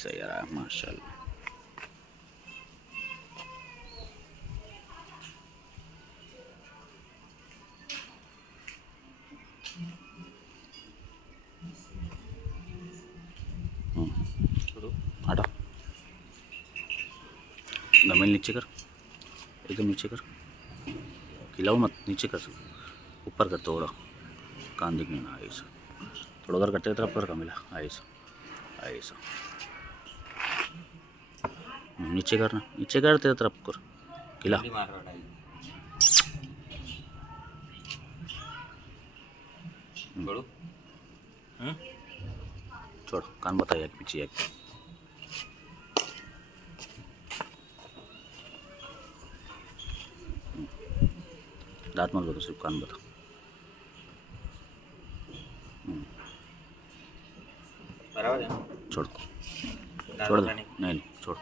सही आ रहा है माशाल्लाह। हटा, दमेल नीचे कर, एकदम नीचे कर, खिलाओ मत, नीचे कर, ऊपर कर थोड़ा, कान दिखने ना ऐसा, थोड़ा उधर करते तरफ कर मिला ऐसा ऐसा, नीचे करना, नीचे कर तेरे तरफ कर, खिला। छोड़, कान बताया पीछे एक, दांत मत बता, सिर्फ कान बता। बराबर है। छोड़, छोड़ दे, नहीं नहीं छोड़।